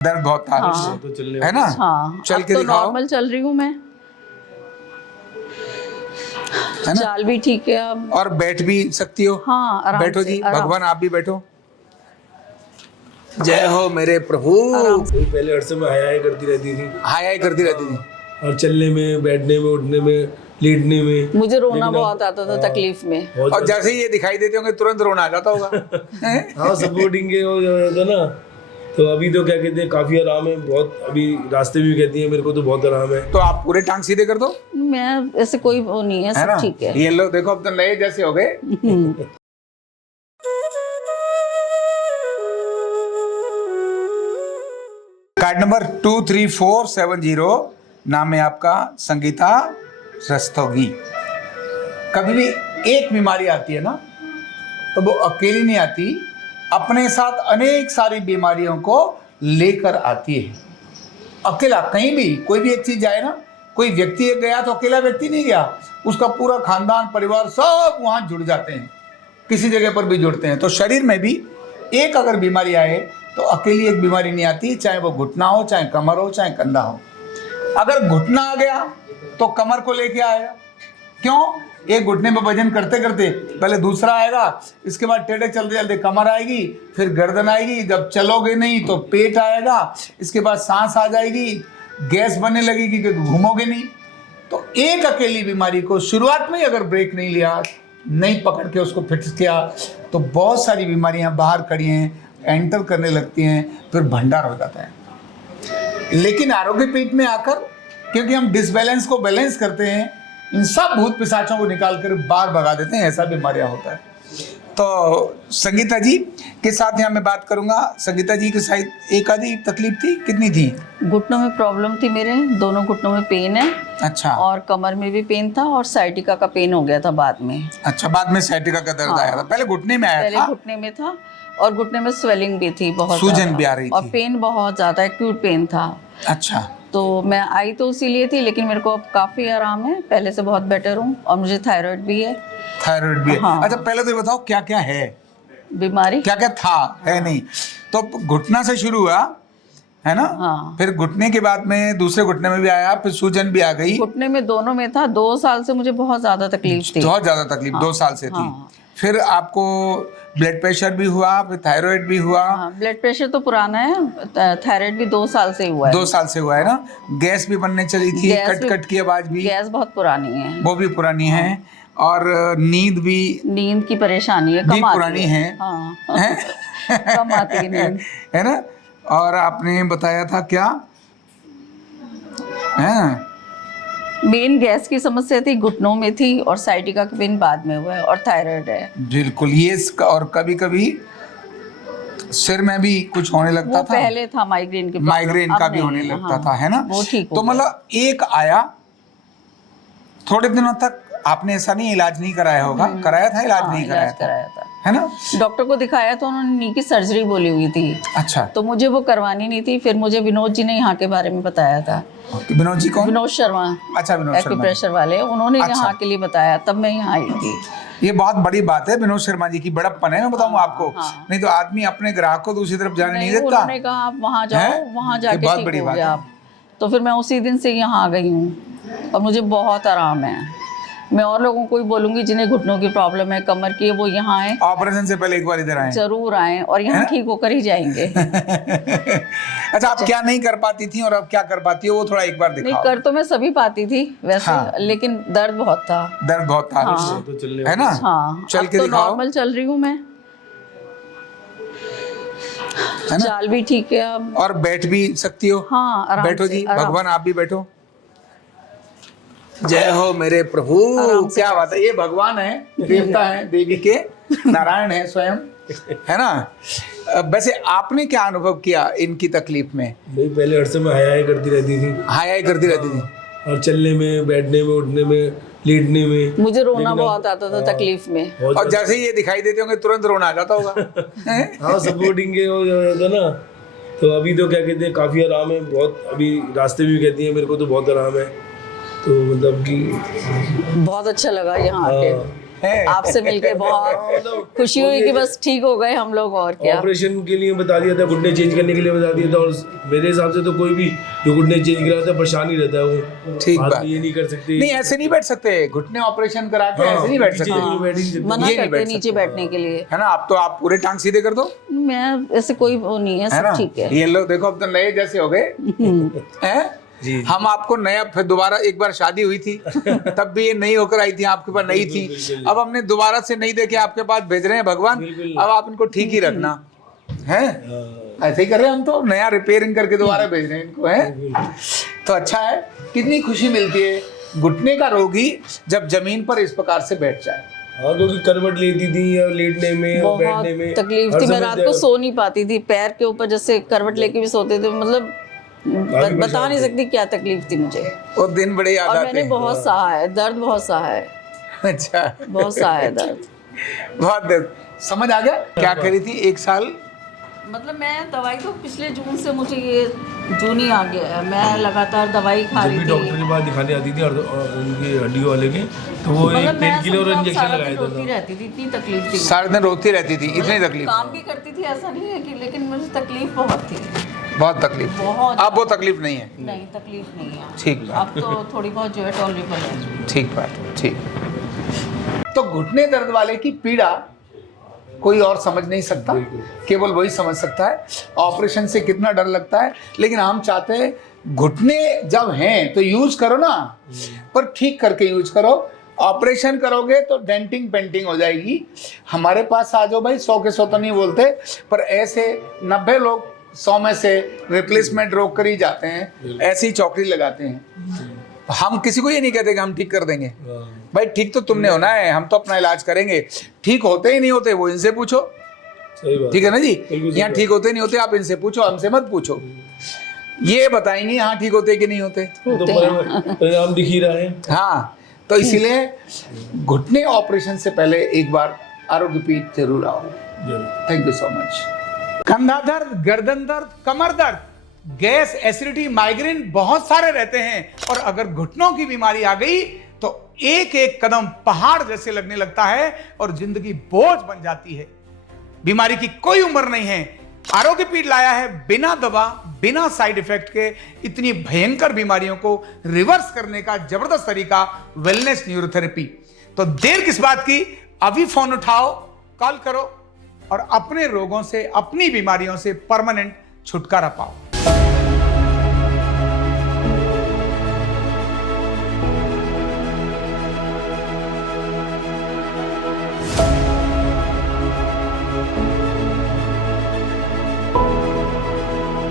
दर्द बहुत था। हाँ। तो चलने है ना? हाँ, चल अब के तो दिखाओ। नॉर्मल चल रही हूँ मैं, है ना? चाल भी ठीक है अब। और बैठ भी सकती हो। हाँ, आराम बैठो से, जी, आराम भगवान आप भी बैठो। जय हो मेरे प्रभु। आराम वही पहले हर समय हाय हाय करती रहती थी, हाय हाय करती रहती थी। और चलने में, बैठने में, उठने में, लेटने में मुझे रोना लेकिन अब- बहुत आता था तकलीफ में। बहुत और जैसे ही ये दिखाई देते होंगे तुरंत रोना आ जाता होगा। हैं? हाँ, सपोर्टिंग के हो जाता ना। तो अभी तो क्या कहते हैं, काफी आराम है बहुत। अभी रास्ते भी कहती है मेरे को तो बहुत आराम है। तो आप पूरे टांग सीधे कर दो, मैं ऐसे कोई वो नहीं है, है ना? सब ठीक है। ये लो देखो, अब तो नए जैसे हो गए। कार्ड नंबर 23470, नाम है आपका संगीता रस्तोगी। कभी भी एक बीमारी आती है ना, तो वो अकेली नहीं आती, अपने साथ अनेक सारी बीमारियों को लेकर आती है। अकेला कहीं भी कोई भी एक चीज जाए ना, कोई व्यक्ति एक गया तो अकेला व्यक्ति नहीं गया, उसका पूरा खानदान परिवार सब वहां जुड़ जाते हैं, किसी जगह पर भी जुड़ते हैं। तो शरीर में भी एक अगर बीमारी आए तो अकेली एक बीमारी नहीं आती, चाहे वो घुटना हो, चाहे कमर हो, चाहे कंधा हो। अगर घुटना आ गया तो कमर को लेके आएगा। क्यों? एक घुटने में वजन करते करते पहले दूसरा आएगा, इसके बाद टेढ़े चलते चलते कमर आएगी, फिर गर्दन आएगी, जब चलोगे नहीं तो पेट आएगा, इसके बाद सांस आ जाएगी, गैस बनने लगेगी क्योंकि घूमोगे नहीं। तो एक अकेली बीमारी को शुरुआत में ही अगर ब्रेक नहीं लिया, नहीं पकड़ के उसको फिक्स किया, तो बहुत सारी बीमारियां बाहर खड़ी हैं, एंटर करने लगती हैं, फिर भंडार हो जाता है। लेकिन आरोग्य पीठ में आकर, क्योंकि हम डिसबैलेंस को बैलेंस करते हैं, इन सब भूत पिशाचों को निकाल कर बाहर भगा देते हैं, ऐसा बीमारियां होता है। तो संगीता जी के साथ यहाँ मैं बात करूंगा। संगीता जी की शायद एक आधी तकलीफ थी, कितनी थी? घुटनों में प्रॉब्लम थी, मेरे दोनों घुटनों में पेन है, अच्छा। और कमर में भी पेन था, और साइटिका का पेन हो गया था बाद में। अच्छा, बाद में साइटिका का दर्द हाँ। आया था, पहले घुटने में आया पहले था। घुटने में था, और घुटने में स्वेलिंग भी थी, बहुत सूजन ज़्यादा। भी आ रही और थी। पेन बहुत ज़्यादा एक्यूट पेन था। अच्छा। तो मैं आई तो इसीलिए थी, लेकिन मेरे को अब काफ़ी आराम है, पहले से बहुत बेटर हूँ, और मुझे थायराइड भी है। थायराइड भी है। हाँ। अच्छा, पहले तो ये बताओ क्या क्या है, बीमारी क्या क्या था, है नहीं? तो घुटना से शुरू हुआ, है ना? हाँ। फिर घुटने के बाद में दूसरे घुटने में भी आया, फिर सूजन भी आ गई। घुटने में दोनों में था, 2 साल से मुझे बहुत ज़्यादा तकलीफ थी। बहुत ज्यादा तकलीफ 2 साल से थी। हाँ। फिर आपको ब्लड प्रेशर भी हुआ, फिर थायराइड भी हुआ। हाँ, ब्लड प्रेशर तो पुराना है, थायराइड भी 2 साल से हुआ है। 2 साल से हुआ है ना? गैस भी बनने चली थी, गैस कट भी- कट की आवाज भी, गैस बहुत पुरानी है। वो भी पुरानी है, और नींद भी नींद की परेशानी है, कम आती पुरानी है। हाँ है? कम आती है नींद। है ना? और आपने बताया था क्या है? मेन गैस की समस्या थी, घुटनों में थी, और साइटिका का पेन बाद में हुआ है, और थायराइड है। बिल्कुल, ये और कभी कभी सिर में भी कुछ होने लगता वो था। पहले था माइग्रेन के problem, माइग्रेन अब का भी नहीं होने है। लगता हाँ, था, है ना? वो ठीक हो तो गया। मतलब एक आया, थोड़े दिनों तक आपने ऐसा नहीं इलाज नहीं कराया होगा? कराया था इलाज? हाँ, नहीं इलाज कराया कराया था, था। है ना? डॉक्टर को दिखाया तो उन्होंने नी की सर्जरी बोली हुई थी, अच्छा। तो मुझे वो करवानी नहीं थी। फिर मुझे विनोद जी ने यहाँ के बारे में बताया था। विनोद जी कौन? विनोद शर्मा, अच्छा, विनोद शर्मा। एक्यूप्रेशर वाले, उन्होंने अच्छा। यहाँ के लिए बताया, तब मैं यहाँ आई थी। ये बहुत बड़ी बात है, विनोद शर्मा जी की बड़प्पन है, मैं बताऊं आपको। हाँ। नहीं तो आदमी अपने ग्राहक को दूसरी तरफ जाने नहीं देता। उन्होंने कहा आप वहाँ जाओ, हैं? वहाँ ये जाके बहुत ठीक बड़ी हो बात गया है। आप। तो फिर मैं उसी दिन से यहाँ आ गई हूँ, और मुझे बहुत आराम है। मैं और लोगों को भी बोलूंगी जिन्हें घुटनों की प्रॉब्लम है, कमर की है, वो यहाँ आए, ऑपरेशन से पहले एक बार इधर आए। जरूर आए, और यहाँ ठीक होकर ही जाएंगे। अच्छा, आप क्या नहीं कर पाती थी और अब क्या कर पाती हो, वो थोड़ा एक बार नहीं, दिखाओ। कर तो मैं सभी पाती थी वैसे, हाँ। लेकिन दर्द बहुत था। दर्द बहुत था। हाँ। तो चलने है ना? हाँ, चल अब के तो दिखाओ। नॉर्मल चल रही हूँ मैं, है ना? चाल भी ठीक है अब। और बैठ भी सकती हो। हाँ, आराम बैठो से, जी, आराम भगवान आप भी बैठो। जय हो मेरे प्रभु। आराम से क्या बात है, ये भगवान है, देवता है, देवी के नारायण है स्वयं, है ना? वैसे आपने क्या अनुभव किया इनकी तकलीफ में? भाई पहले हर समय हाय हाय करती रहती थी, हाय हाय करती रहती थी। और चलने में, बैठने में, उठने में, लेटने में मुझे रोना लेकिन अब- बहुत आता था तकलीफ में। बहुत और जैसे ही ये दिखाई देते होंगे तुरंत रोना आ जाता होगा। हैं? हाँ, सपोर्टिंग के हो जाता ना। तो अभी तो क्या कहते हैं, काफी आराम है बहुत। अभी रास्ते भी कहती है मेरे को तो बहुत आराम है। तो मतलब कि बहुत अच्छा लगा यहाँ आके। है। आपसे मिलके बहुत खुशी हुई कि बस ठीक हो गए हम लोग, और क्या। ऑपरेशन के लिए बता दिया था, घुटने चेंज करने के लिए बता दिया था, और मेरे हिसाब से तो कोई भी जो घुटने चेंज कराता है परेशान ही रहता है वो। ठीक हाथ बात। में ये नहीं कर सकते। नहीं ऐसे नहीं बैठ सकते, घुटने ऑपरेशन करा के हाँ, ऐसे नहीं बैठ नीचे सकते, नहीं बैठ ही सकते। मना ये नहीं करते बैठ नीचे सकते। बैठने के लिए। है ना। आप तो आप पूरे टांग सीधे कर दो, मैं ऐसे कोई वो नहीं है, है सब ना। ठीक है। ये लोग देखो अब तो नए जैसे हो गए हैं। जी। हम आपको नया, फिर दोबारा एक बार शादी हुई थी तब भी ये नई होकर आई थी, आपके पास नई थी। बिल्कुल। अब हमने दोबारा से नहीं देखे आपके पास भेज रहे हैं भगवान। बिल्कुल। अब आप इनको ठीक ही रखना है, ऐसे ही कर रहे हैं हम तो, नया रिपेयरिंग करके दोबारा भेज रहे हैं इनको, है तो अच्छा है। कितनी खुशी मिलती है घुटने का रोगी जब जमीन पर इस प्रकार से बैठ जाए। हाँ, क्योंकि करवट लेती थी या लेटने में और बहुत बैठने में तकलीफ हर थी, मैं समय रात को सो नहीं पाती थी, पैर के ऊपर जैसे करवट लेके भी सोते थे, मतलब बता नहीं सकती क्या तकलीफ थी मुझे। वो दिन बड़े याद और आते मैंने हैं। बहुत सहा है, दर्द बहुत सहा है, अच्छा, बहुत सहा है दर्द। बहुत दर्द। समझ आ गया क्या करी थी 1 साल। मतलब मैं दवाई तो पिछले जून से, मुझे ये जून ही आ गया है, मैं लगातार दवाई खा जब रही भी थी। डॉक्टर के पास दिखाने आती थी और उनके हड्डियों वाले के, तो वो एक मतलब मैं पेन किलर और समझो इंजेक्शन सारा लगाया दिन रोती था। रहती थी, इतनी तकलीफ थी। सारे दिन रोती रहती थी, इतनी तकलीफ। काम भी करती थी, ऐसा नहीं है कि, लेकिन मुझे तकलीफ बहुत थी, बहुत तकलीफ। बहुत। अब वो तकलीफ नहीं है। नहीं तकलीफ नहीं है, ठीक बात। अब तो थोड़ी बहुत जो है टॉलरेबल है। ठीक बात, ठीक। तो घुटने दर्द वाले की पीड़ा कोई और समझ नहीं सकता, केवल वही समझ सकता है। ऑपरेशन से कितना डर लगता है, लेकिन हम चाहते हैं घुटने जब हैं तो यूज करो ना, पर ठीक करके यूज करो। ऑपरेशन करोगे तो डेंटिंग पेंटिंग हो जाएगी। हमारे पास आ जाओ भाई, 100 के 100 तो नहीं बोलते, पर ऐसे 90 लोग 100 में से रिप्लेसमेंट रोक कर ही जाते हैं, ऐसी ही चौकड़ी लगाते हैं। हम किसी को ये नहीं कहते कि हम ठीक कर देंगे, भाई ठीक तो तुमने होना है, हम तो अपना इलाज करेंगे। ठीक होते ही नहीं होते वो इनसे पूछो, सही बात। ठीक है ना जी। बिल्कुल सही यहाँ ठीक होते नहीं होते आप इनसे पूछो, हमसे मत पूछो। ये बताएंगे यहाँ ठीक होते कि नहीं होते। तो परिणाम दिख ही रहा है। हाँ, तो इसीलिए घुटने ऑपरेशन से पहले एक बार आरोग्य पीठ जरूर आओ। Thank you so much. कंधा दर्द, गर्दन दर्द, कमर दर्द, गैस, एसिडिटी, माइग्रेन बहुत सारे रहते हैं, और अगर घुटनों की बीमारी आ गई तो एक एक कदम पहाड़ जैसे लगने लगता है और जिंदगी बोझ बन जाती है। बीमारी की कोई उम्र नहीं है। आरोग्य पीठ लाया है बिना दवा, बिना साइड इफेक्ट के इतनी भयंकर बीमारियों को रिवर्स करने का जबरदस्त तरीका, वेलनेस न्यूरोथेरेपी। तो देर किस बात की, अभी फोन उठाओ, कॉल करो और अपने रोगों से, अपनी बीमारियों से परमानेंट छुटकारा पाओ।